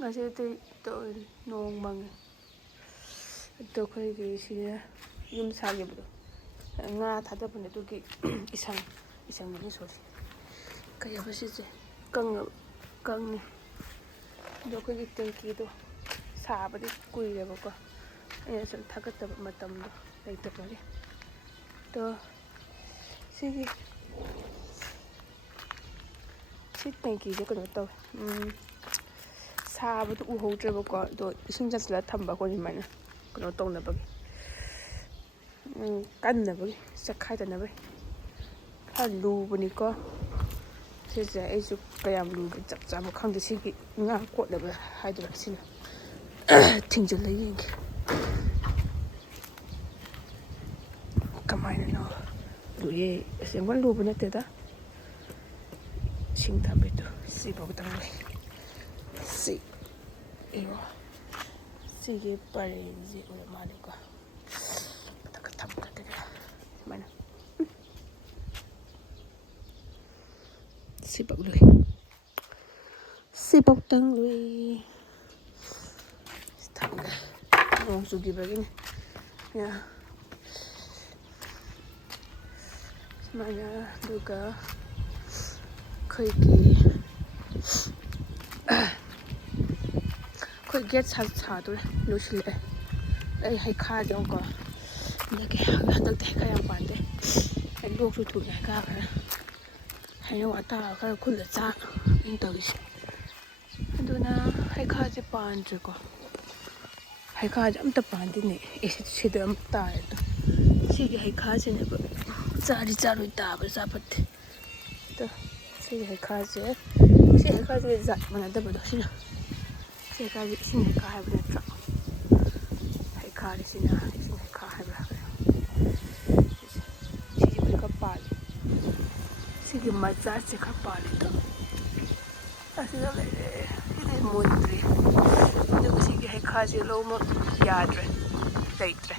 ꯉꯁꯤꯗꯤ ꯅꯣꯡ ꯃꯪꯉꯦ ꯑꯗꯣ ꯑꯩꯈꯣꯏꯒꯤ ꯁꯤꯗ ꯌꯨꯝ ꯁꯥꯈꯤꯕꯗꯣ ꯉꯥ ꯊꯥꯗꯕꯅꯦ ꯑꯗꯨꯒꯤ ꯏꯁꯪꯒꯅꯤ ꯁꯣꯔꯤ ꯀꯩ ꯍꯥꯏꯕ ꯁꯤꯁꯦ ꯀꯪꯉꯦ ꯑꯗꯣ ꯑꯩꯈꯣꯏꯒꯤ ꯇꯦꯡꯀꯤꯗꯣ ꯁꯥꯕꯗꯤ ꯀꯨꯏꯔꯦꯕꯀꯣ ꯑꯩꯅ ꯁꯨꯝ ꯊꯥꯒꯠꯇꯕ ꯃꯇꯝꯗꯣ ꯂꯩꯇꯕꯒꯤ ꯑꯗꯣ ꯁꯤ ꯇꯦꯡꯀꯤꯁꯦ ꯀꯩꯅꯣ ꯇꯧꯋꯦ ꯁꯥꯕꯗꯣ ꯎꯍꯧꯗ꯭ꯔꯦꯕꯀꯣ ꯑꯗꯣ ꯏꯁꯤꯡ ꯆꯥꯏꯁꯤꯜꯂꯒ ꯊꯝꯕ ꯑꯩꯈꯣꯏ ꯑꯗꯨꯃꯥꯏꯅ ꯀꯩꯅꯣ ꯇꯧꯅꯕꯒꯤ ꯀꯟꯅꯕꯒꯤ ꯆꯠꯈꯥꯏꯗꯅꯕꯒꯤ ꯈꯔ ꯂꯨꯕꯅꯤꯀꯣ ꯁꯤꯁꯦ ꯑꯩꯁꯨ ꯀꯌꯥꯝ ꯂꯨꯒꯦ ꯆꯞ ꯆꯥꯕ ꯈꯪꯗꯦ ꯁꯤꯒꯤ ꯉꯥ ꯀꯣꯠꯅꯕ ꯍꯥꯏꯗꯣꯏꯔꯥ ꯁꯤꯅ ꯊꯤꯡꯖꯤꯜꯂ ꯌꯦꯡꯒꯦ ꯀꯃꯥꯏꯅꯅꯣ ꯂꯨꯌꯦ ꯑꯁꯦꯡꯕ ꯂꯨꯕ ꯅꯠꯇꯦꯗ ꯏꯁꯤꯡ ꯊꯝꯕꯤꯗꯣ ꯁꯤꯐꯥꯎꯗꯪ ꯂꯨꯏ ꯁꯤꯒꯤ ꯄꯔꯦꯡꯁꯤ ꯑꯣꯏꯔ ꯃꯥꯜꯂꯦꯀꯣ ꯃꯊꯛꯀ ꯊꯝꯒꯗꯒꯦ ꯁꯨꯃꯥꯏꯅ ꯁꯤꯐꯥꯎꯗꯪ ꯂꯨꯏ ꯊꯝꯒꯦ ꯅꯣꯡ ꯆꯨꯈꯤꯕꯒꯤꯅꯦ ꯁꯨꯃꯥꯏꯅ ꯑꯗꯨꯒ ꯑꯩꯈꯣꯏ ꯒꯦꯠ ꯁꯥꯗꯣꯔꯦ ꯂꯣꯏꯁꯤꯜꯂꯛꯑꯦ ꯑꯩ ꯍꯩꯈꯥꯁꯦ ꯑꯃꯨꯛꯀꯣ ꯍꯟꯗꯛꯇꯤ ꯍꯩꯈꯥ ꯌꯥꯝ ꯄꯥꯟꯗꯦ ꯑꯩ ꯂꯣꯛꯁꯨ ꯊꯨꯡꯉꯦ ꯍꯩꯈꯥ ꯈꯔ ꯍꯩꯅꯧ ꯑꯇꯥꯕ ꯈꯔ ꯈꯨꯜꯂ ꯑꯩꯅ ꯇꯧꯔꯤꯁꯦ ꯑꯗꯨꯅ ꯍꯩꯈꯥꯁꯦ ꯄꯥꯟꯗ꯭ꯔꯦꯀꯣ ꯍꯩꯈꯥꯁꯦ ꯑꯝꯇ ꯄꯥꯟꯗꯦꯅꯦ ꯁꯤꯗ ꯑꯃꯨꯛ ꯇꯥꯔꯦ ꯑꯗꯣ ꯁꯤꯒꯤ ꯍꯩꯈꯥꯁꯤꯅꯦꯕ ꯆꯥꯔꯣꯏ ꯇꯥꯕ ꯐꯠꯇꯦ ꯑꯗꯣ ꯁꯤꯒꯤ ꯍꯩꯈꯥꯁꯦ ꯖꯥꯠ ꯃꯥꯟꯅꯗꯕꯗꯣ ꯁꯤꯅ ꯁꯤ ꯍꯩꯈꯥꯁꯦ ꯏꯁꯤꯡ ꯍꯩꯈꯥ ꯍꯥꯏꯕ ꯅꯠꯇ꯭ꯔꯥ ꯍꯩꯈꯥꯁꯤꯅ ꯏꯁꯤꯡ ꯍꯩꯈꯥ ꯍꯥꯏꯕ꯭ꯔꯥ ꯁꯤꯁꯤꯕꯨꯗꯤ ꯈꯔ ꯄꯥꯜꯂꯤ ꯁꯤꯒꯤ ꯃꯆꯥꯁꯦ ꯈꯔ ꯄꯥꯜꯂꯤꯗꯣ ꯑꯁꯤꯗ ꯂꯩꯔꯦ ꯁꯤꯗꯤ ꯃꯨꯟꯗ꯭ꯔꯤ ꯑꯗꯨꯒ ꯁꯤꯒꯤ ꯍꯩꯈꯥꯁꯦ ꯂꯧꯃꯛ ꯌꯥꯗ꯭ꯔꯦ ꯂꯩꯇ꯭ꯔꯦ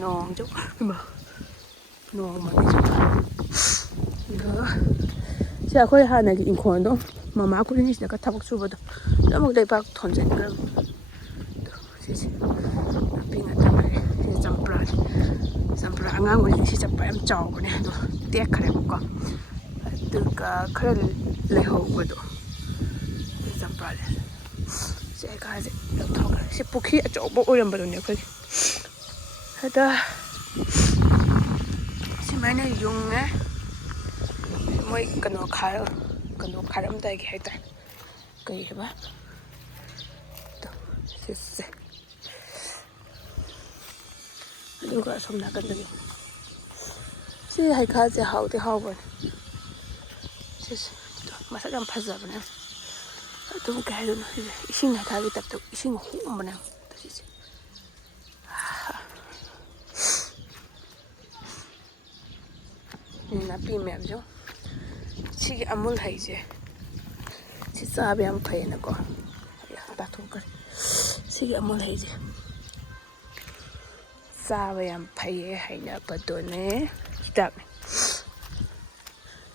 ꯅꯣꯡꯁꯨ ꯅꯣꯡ ꯃꯪꯉꯦ ꯑꯗꯣ ꯁꯤ ꯑꯩꯈꯣꯏ ꯍꯥꯟꯅꯒꯤ ꯏꯪꯈꯣꯜꯗꯣ ꯃꯃꯥ ꯈꯨꯗꯤꯡꯁꯤꯗꯒ ꯊꯕꯛ ꯁꯨꯕꯗꯣ ꯑꯗꯨꯃꯛ ꯂꯩꯕꯥꯛ ꯊꯣꯟꯖꯤꯟꯈ꯭ꯔꯕ ꯑꯗꯣ ꯁꯤꯁꯦ ꯅꯥꯄꯤ ꯉꯥꯛꯇ ꯉꯥꯏꯔꯦ ꯁꯤꯁꯦ ꯆꯝꯄ꯭ꯔꯥ ꯑꯉꯥꯡ ꯑꯣꯏꯔꯤꯉꯩ ꯁꯤ ꯆꯝꯄ꯭ꯔꯥ ꯌꯥꯝ ꯆꯥꯎꯕꯅꯦ ꯑꯗꯣ ꯇꯦꯛꯈ꯭ꯔꯦꯕꯀꯣ ꯑꯗꯨꯒ ꯈꯔ ꯂꯩꯍꯧꯕꯗꯣ ꯆꯝꯄ꯭ꯔꯥꯁꯦ ꯁꯤ ꯍꯩꯈꯥꯁꯦ ꯂꯧꯊꯣꯛꯈ꯭ꯔꯦ ꯁꯤ ꯄꯨꯈ꯭ꯔꯤ ꯑꯆꯧꯕ ꯑꯣꯏꯔꯝꯕꯗꯨꯅꯦ ꯑꯩꯈꯣꯏꯒꯤ ꯑꯗ ꯁꯨꯃꯥꯏꯅ ꯌꯨꯡꯉꯦ ꯃꯣꯏ ꯀꯩꯅꯣ ꯈꯥꯔꯝꯗꯥꯏꯒꯤ ꯍꯥꯏꯇꯥꯔꯦ ꯀꯩ ꯍꯥꯏꯕ ꯁꯤꯁꯦ ꯑꯗꯨꯒ ꯑꯁꯣꯝ ꯅꯥꯀꯟꯗꯒꯤ ꯁꯤ ꯍꯩꯈꯥꯁꯦ ꯍꯥꯎꯗꯤ ꯍꯥꯎꯕꯅꯦ ꯁꯤꯁꯦ ꯃꯁꯛ ꯌꯥꯝ ꯐꯖꯕꯅꯦ ꯑꯗꯨꯝ ꯀꯩ ꯍꯥꯏꯗꯣꯏꯅꯣ ꯁꯤꯁꯦ ꯏꯁꯤꯡ ꯍꯩꯈꯥꯒꯤ ꯇꯥꯏꯞꯇ ꯏꯁꯤꯡ ꯍꯣꯡꯕꯅꯦ ꯁꯤꯁꯦ ꯅꯥꯄꯤ ꯃꯌꯥꯝꯁꯨ ꯁꯤꯒꯤ ꯑꯃꯨꯜ ꯍꯩꯁꯦ ꯁꯤ ꯆꯥꯕ ꯌꯥꯝ ꯐꯩꯌꯦꯅꯀꯣ ꯇꯥꯊꯣꯛꯈ꯭ꯔꯦ ꯁꯤꯒꯤ ꯑꯃꯨꯜ ꯍꯩꯁꯦ ꯆꯥꯕ ꯌꯥꯝ ꯐꯩꯌꯦ ꯍꯩꯅꯕꯗꯨꯅꯦ ꯍꯤꯗꯥꯛꯅꯦ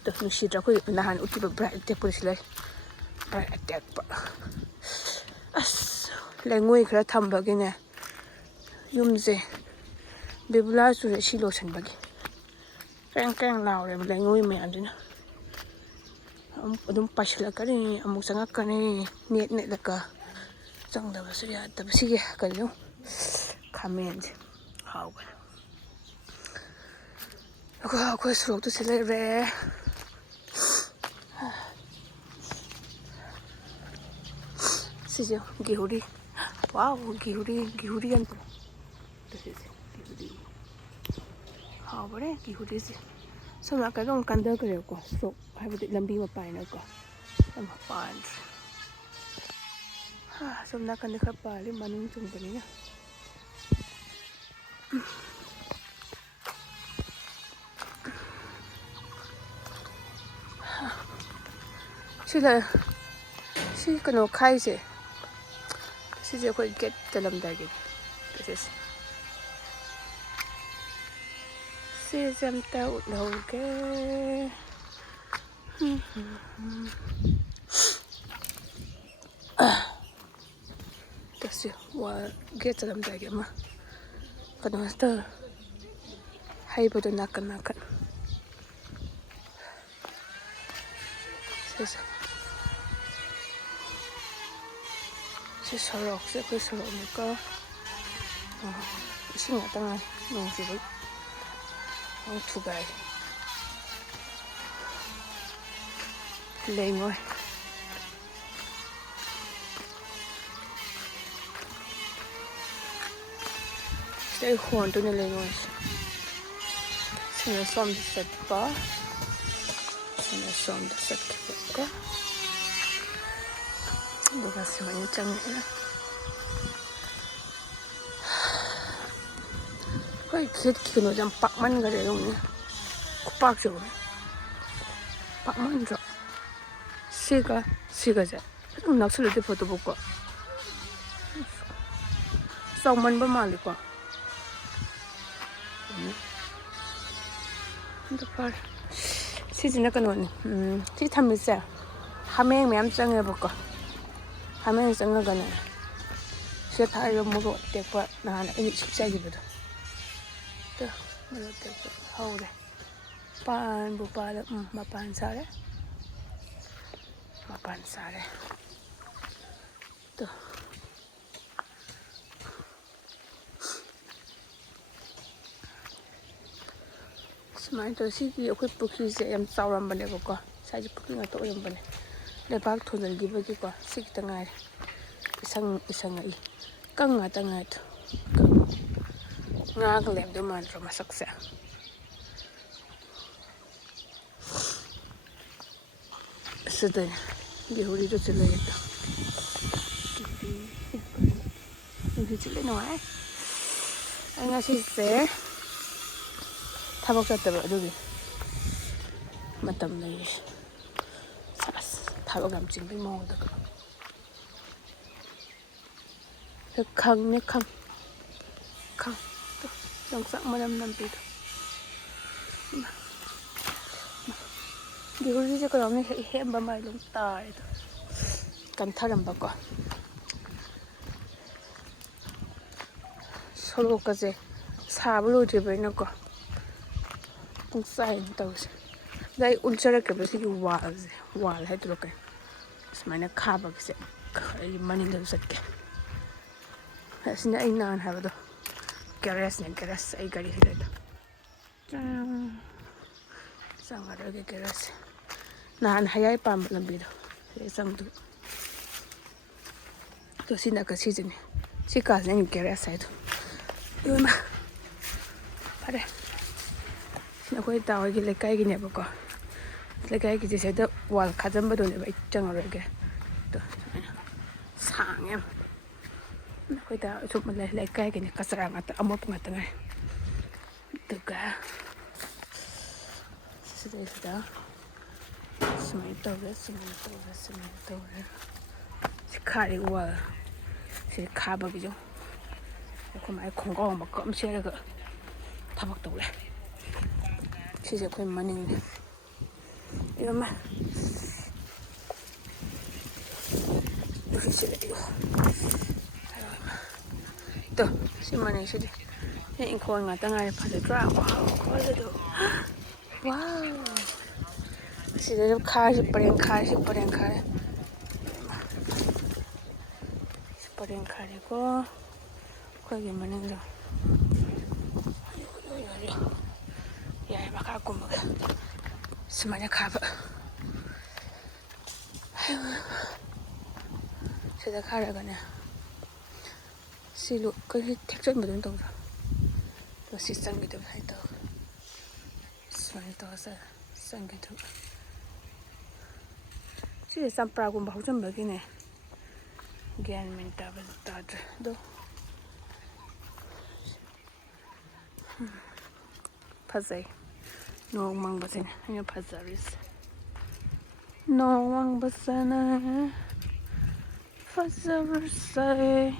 ꯑꯗꯣ ꯅꯨꯡꯁꯤꯗ꯭ꯔꯥ ꯑꯩꯈꯣꯏ ꯅꯍꯥꯟ ꯎꯠꯈꯤꯕ ꯕ꯭ꯔꯥꯏꯠ ꯑꯇꯦꯛꯄꯗ ꯁꯤ ꯂꯩ ꯕ꯭ꯔꯥꯏꯠ ꯑꯇꯦꯛꯄ ꯑꯁ ꯂꯩꯉꯣꯏ ꯈꯔ ꯊꯝꯕꯒꯤꯅꯦ ꯌꯨꯝꯁꯦ ꯕꯤꯕꯨꯂꯥ ꯆꯨꯔꯦ ꯁꯤ ꯂꯣꯏꯁꯤꯟꯕꯒꯤ ꯀ꯭ꯔꯦꯡ ꯂꯥꯎꯔꯦꯕ ꯂꯩꯉꯣꯏ ꯃꯌꯥꯝꯁꯤꯅ ꯑꯗꯨꯝ ꯄꯥꯏꯁꯤꯜꯂꯛꯀꯅꯤ ꯑꯃꯨꯛ ꯆꯪꯉꯛꯀꯅꯤ ꯅꯦꯠꯂꯒ ꯆꯪꯗꯕꯁꯨ ꯌꯥꯗꯕ ꯁꯤꯒꯤ ꯀꯩꯅꯣ ꯈꯥꯃꯦꯟꯁꯦ ꯍꯥꯎꯕꯅꯦ ꯑꯩꯈꯣꯏ ꯁꯣꯔꯣꯛꯇꯨ ꯁꯤ ꯂꯩꯔꯦ ꯁꯤꯁꯦ ꯒꯤꯍꯨꯔꯤ ꯋꯥꯎ ꯒꯤꯍꯨꯔꯤ ꯌꯥꯝ ꯁꯤꯁꯦ ꯒꯤꯍꯨꯔꯤ ꯍꯥꯎꯕꯅꯦ ꯒꯤꯍꯨꯔꯤꯁꯦ ꯁꯣꯝ ꯅꯥꯀꯟꯗ ꯑꯃꯨꯛ ꯀꯟꯊꯈ꯭ꯔꯦꯕꯀꯣ ꯁꯣꯔꯣꯛ ꯍꯥꯏꯕꯗꯤ ꯂꯝꯕꯤ ꯃꯄꯥꯟꯅꯀꯣ ꯌꯥꯝ ꯄꯥꯟꯗ꯭ꯔꯦ ꯁꯣꯝ ꯅꯥꯀꯟꯗ ꯈꯔ ꯄꯥꯜꯂꯤ ꯃꯅꯨꯡ ꯆꯪꯕꯅꯤꯅ ꯁꯤ ꯀꯩꯅꯣ ꯈꯥꯏꯁꯦ ꯁꯤꯁꯦ ꯑꯩꯈꯣই ꯒꯦꯠ ꯆꯠꯂꯝꯗꯥꯏꯒꯤ ꯁꯤꯁꯦ ꯑꯝꯇ ꯎꯠꯍꯧꯒꯦ ꯁꯤ ꯋꯥꯜ ꯒꯦꯠ ꯆꯠꯂꯝꯗꯥꯏꯒꯤ ꯑꯃ ꯀꯩꯅꯣꯁꯤꯗ ꯍꯩꯕꯗꯣ ꯅꯥꯀꯟ ꯅꯥꯀꯟ ꯁꯤꯁꯦ ꯁꯤ ꯁꯣꯔꯣꯛꯁꯦ ꯑꯩꯈꯣꯏ ꯁꯣꯔꯣꯛꯅꯤꯀꯣ 이승 왔다가 너무 좋을 두 가지 레이몰 제일 호환도는 레이몰 손을 썸도 셋봐 손을 썸도 셋볼까 누가 쓰면 일장이야 거의 기가 좀 빡만 거래 용이 빡죠 빡만 줘 시가제 좀 낚시를 때 보도 볼까 썩만 봐 말이고 근데 발 시즌에 그는 시 탐미세 하맹 매암 짱해 볼까 하맹 짱은 거는 시가 다 이런 모두 어때고 나는 이 식사기보다 또 뭐로 때고 하우래 반 부바를 마반 사래 마반 사래 또 스마일 또 시기 ꯑꯩꯈꯣꯏ ꯄꯨꯈ꯭ꯔꯤꯁꯦ ꯌꯥꯝ ꯆꯥꯎꯔꯝꯕꯅꯦꯕꯀꯣ ꯁꯥꯏꯖꯦ ꯄꯨꯈ꯭ꯔꯤ ꯉꯥꯛꯇ ꯑꯣꯏꯔꯝꯕꯅꯦ ꯂꯩꯕꯥꯛ ꯊꯣꯟꯖꯤꯟꯈꯤꯕꯒꯤꯀꯣ ꯁꯤ ꯈꯤꯇ ꯉꯥꯏꯔꯦ ꯏꯁꯪꯉꯛꯏ ꯀꯪ ꯉꯥꯛꯇ ꯉꯥꯏꯗꯣ ꯉꯥꯒ ꯂꯩꯔꯝꯗꯧ ꯃꯥꯟꯗ꯭ꯔꯣ ꯃꯁꯛꯁꯦ ꯁꯤꯗꯅꯦ ꯒꯦꯍꯨꯔꯤꯗꯣ ꯆꯤꯜꯂꯒꯦꯇ ꯒꯦꯍꯨꯔꯤ ꯆꯤꯜꯂꯦ ꯅꯨꯡꯉꯥꯏ ꯑꯩ ꯉꯁꯤꯁꯦ ꯊꯕꯛ ꯆꯠꯇꯕ ꯑꯗꯨꯒꯤ ꯃꯇꯝ ꯂꯩꯔꯤ ꯑꯁ ꯊꯕꯛ ꯌꯥꯝ ꯆꯤꯟꯕꯒꯤ ꯃꯑꯣꯡꯗꯒ ꯈꯪꯅꯦ ꯈꯪ ꯌꯣꯡꯆꯥꯛ ꯃꯅꯝ ꯅꯝꯕꯤꯗꯣ ꯒꯦꯍꯨꯔꯤꯁꯦ ꯀꯩꯅꯣꯝꯅ ꯍꯦꯛꯑꯝꯕ ꯃꯥꯏ ꯑꯗꯨꯝ ꯇꯥꯔꯦꯗ ꯀꯟꯊꯔꯝꯕꯀꯣ ꯁꯣꯔꯣꯛꯀꯁꯦ ꯁꯥꯕ ꯂꯣꯏꯗ꯭ꯔꯤꯕꯅꯤꯅꯀꯣ ꯄꯨꯡꯆꯥꯏꯅ ꯇꯧꯁꯦ ꯑꯗ ꯑꯩ ꯎꯟꯆꯔꯛꯈꯤꯕ ꯁꯤꯒꯤ ꯋꯥꯜꯁꯦ ꯋꯥꯜ ꯍꯥꯏꯗꯣꯏꯔꯣ ꯀꯩꯅꯣ ꯁꯨꯃꯥꯏꯅ ꯈꯥꯕꯒꯤꯁꯦ ꯑꯩꯒꯤ ꯃꯅꯤꯡꯗꯁꯨ ꯆꯠꯀꯦ ꯑꯁꯤꯅ ꯑꯩ ꯅꯍꯥꯟ ꯍꯥꯏꯕꯗꯣ ꯒꯦꯔꯦꯖꯅꯦ ꯒꯦꯔꯦꯖ ꯑꯩ ꯒꯥꯔꯤꯁꯤ ꯂꯩꯗꯣ ꯆꯪꯉꯔꯣꯏꯒꯦ ꯒꯦꯔꯦꯖ ꯅꯍꯥꯟ ꯍꯌꯥꯏ ꯄꯥꯟꯕ ꯂꯝꯕꯤꯗꯣ ꯁꯤꯗꯩ ꯆꯪꯗꯨ ꯑꯗꯣ ꯁꯤ ꯅꯥꯀꯟ ꯁꯤꯁꯤꯅꯦ ꯁꯤ ꯀꯥꯁꯤꯅ ꯑꯩꯅ ꯒꯦꯔꯦꯖ ꯍꯥꯏꯗꯣ ꯏꯃꯥ ꯐꯔꯦ ꯁꯤꯅ ꯑꯩꯈꯣꯏ ꯇꯥ ꯍꯣꯏꯒꯤ ꯂꯩꯀꯥꯏꯒꯤꯅꯦꯕꯀꯣ ꯂꯩꯀꯥꯏꯒꯤꯁꯦ ꯁꯤꯗ ꯋꯥꯜ ꯈꯥꯖꯤꯟꯕꯗꯨꯅꯦꯕ ꯑꯩ ꯆꯪꯉꯔꯣꯏꯒꯦ ꯑꯗꯣ ꯁꯨꯃꯥꯏꯅ ꯁꯥꯡꯉꯦ ꯌꯥꯝ ꯑꯩꯈꯣꯏ ꯇꯥ ꯁꯨꯝ ꯂꯩꯀꯥꯏꯒꯤꯅꯦ ꯀꯆꯔꯥ ꯉꯥꯛꯇ ꯑꯃꯣꯠꯄ ꯉꯥꯛꯇ ꯉꯥꯏ ꯑꯗꯨꯒ ꯁꯤꯗꯩꯁꯤꯗ ꯁꯨꯃꯥꯏꯅ ꯇꯧꯔꯦ ꯁꯨꯃꯥꯏꯅ ꯇꯧꯔꯦ ꯁꯨꯃꯥꯏꯅ ꯇꯧꯔꯦ ꯁꯤ ꯈꯥꯔꯤ ꯋꯥꯜ ꯁꯤ ꯈꯥꯕꯒꯤꯁꯨ ꯑꯩꯈꯣꯏ ꯃꯥꯏ ꯈꯣꯡꯒ꯭ꯔꯥꯎ ꯑꯃꯀꯛ ꯑꯃ ꯁꯦꯠꯂꯒ ꯊꯕꯛ ꯇꯧꯔꯦ ꯁꯤꯁꯦ ꯑꯩꯈꯣই ꯃꯅꯤꯡꯅꯦ 이러면 여기 또 심만해 시리 인코가 갔다 가야 파도라 와우 콜레도 와우 시대로 카시 버린 카리고 거기 만능도 야 막아 꼬먹어 스마냐 카바 시대 카라가네 시로 거기 택전부터 또 시상기도 할도 스마일 떠서 상기도 시대 쌈프라고 좀 먹이네 ꯒ꯭ꯌꯥꯟ ꯇꯥꯕ ꯇꯥꯗ꯭ꯔꯦ ꯑꯗꯣ ꯐꯖꯩ ꯅꯣꯡ ꯃꯪꯕꯁꯤꯅꯦ ꯑꯩꯅ ꯐꯖꯔꯤꯁꯦ ꯅꯣꯡ ꯃꯪꯕꯁꯤꯅ ꯐꯖꯕꯁꯦ